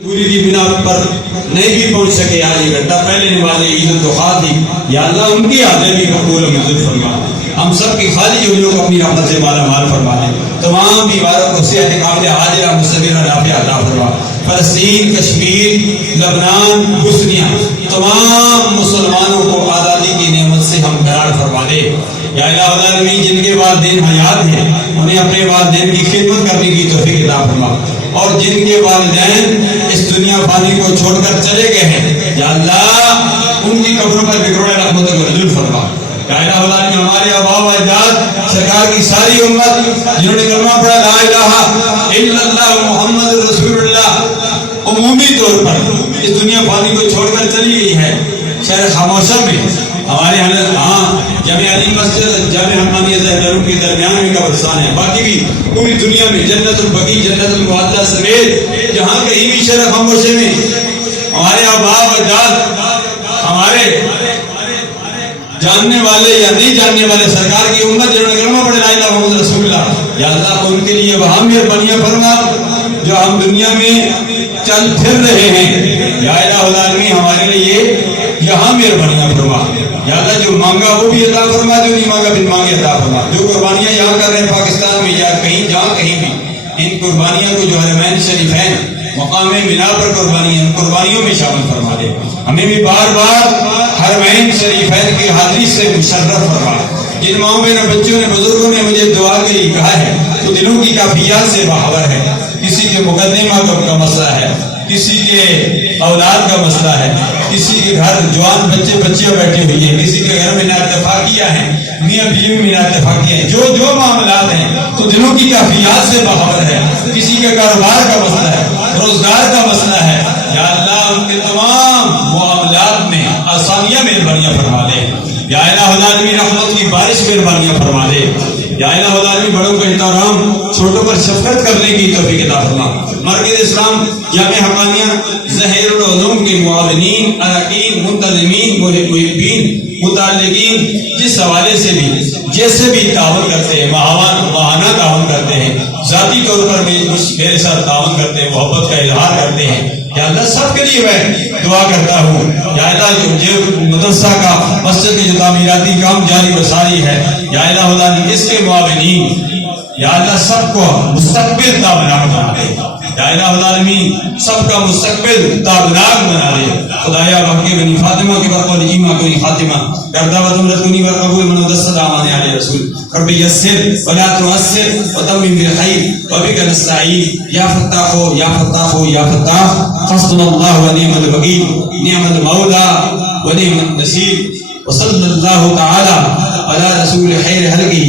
پوری کی بنا پر نہیں بھی پہنچ سکے آج ایک گھنٹہ پہلے نماز عید الضحیٰ تھی، یا اللہ ان کی حاضری بھی قبول و منظور فرما، ہم سب کی خالی جولیوں کو اپنی رحمت سے مالا مال فرما دے، تمام بیماروں کو صحت کاملہ عاجلہ مستمرہ نافعہ عطا فرما، فلسطین، کشمیر، لبنان، بوسنیا تمام مسلمانوں کو آزادی کی نعمت سے ہم قرار فرما دے۔ یا الہ العالمین، جن کے والدین حیات ہیں انہیں اپنے والدین کی خدمت کرنے کی توفیق عطا فرما، اور جن کے والدین اس دنیا فانی کو چھوڑ کر چلے گئے ہیں یا اللہ ان کی قبروں پر بکروڑ رحمتوں کو نزول فرما۔ یا الہ العالمین، ہمارے آباء و اجداد، سرکار کی ساری امت جنہوں نے کلمہ پڑھا لا الہ الا اللہ محمد رسول اللہ، عمومی طور پر اس دنیا فانی کو چھوڑ کر چلی گئی ہے۔ شہر خاموشہ میں ہمارے جامع علی مسجد، جامع حقانیہ زہروں کے درمیان میں قبرستان ہے، باقی بھی پوری دنیا میں جنت البقیع، جنت المعطیٰ سمیت جہاں کہیں بھی شہر خاموشے میں ہمارے آباء و اجداد، ہمارے جاننے والے یا نہیں جاننے والے سرکار کی امت جنہوں نے کلمہ پڑھا لا الہ الا محمد رسول اللہ، یا اللہ ان کے لیے وہاں مہربانیاں فرما جو ہم دنیا میں چل پھر رہے ہیں۔ یا الہ العالمین، ہمارے لیے یہاں مہربانیاں فرما، یا اللہ جو مانگا وہ بھی عطا فرما، جو نہیں مانگا بن مانگے عطا فرما، جو قربانیاں یہاں کر رہے ہیں پاکستان میں یا کہیں جہاں کہیں بھی، ان قربانیاں کو جو حرمین شریفین مقام مینا پر قربانیاں، ان قربانیوں میں شامل فرما دے۔ ہمیں بھی بار بار حرمین شریفین کی حاضری سے مشرف فرما۔ جن ماؤں بہنوں، بچوں نے، بزرگوں نے مجھے دعا کے لیے کہا ہے تو دلوں کی کیفیات سے باخبر ہے۔ کسی کے مقدمہ کا مسئلہ ہے، کسی کے اولاد کا مسئلہ ہے، کسی کے گھر جوان بچے بچیاں بیٹھے ہوئی ہیں، کسی کے گھر میں نااتفاقیاں ہیں، میاں بیوی میں نااتفاقیاں ہیں، جو معاملات ہیں تو دلوں کی کیفیات سے باخبر ہے۔ کسی کے کاروبار کا مسئلہ ہے، روزگار کا مسئلہ ہے، یا اللہ ان کے تمام معاملات میں آسانیاں مہربانیاں فرما دے۔ یا الہ العالمین، رحمت کی بارش مہربانیاں فرما دے۔ یا الہ العالمین، بڑوں کا احترام، چھوٹوں پر شفقت کرنے کی توفیق عطا فرما۔ مرکز اسلام جامع حقانیہ ظہیر العلوم کے معاونین، اراکین، منتظمین، محبین، متعلقین جس حوالے سے بھی جیسے بھی تعاون کرتے ہیں، ماہانہ تعاون کرتے ہیں، ذاتی طور پر میرے ساتھ تعاون کرتے ہیں، محبت کا اظہار کرتے ہیں، یا اللہ سب کے لیے میں دعا کرتا ہوں۔ یا اللہ جو مدرسہ کا، مسجد کے جو تعمیراتی کام جاری و ساری ہے، یا الہ العالمین اس کے معاونین، یا اللہ سب کو مستقبل تابناک بنا دے۔ یا الہ العالمین سب کا مستقبل تابناک بنا دے۔ خدایا بحق بنی فاطمہ کے برقل ایمہ کنی خاتمہ کردہ و دمرت کنی برقبول من ودست آمان علی رسول رب یسر ولا تعسر وتمم بالخیر وبک نستعین یا فتاح یا فتاح یا فتاح حسبنا اللہ و نعم الوکیل نعم المولا و نعم النصیر وصلی اللہ تعالی علی رسول خیر خلقہ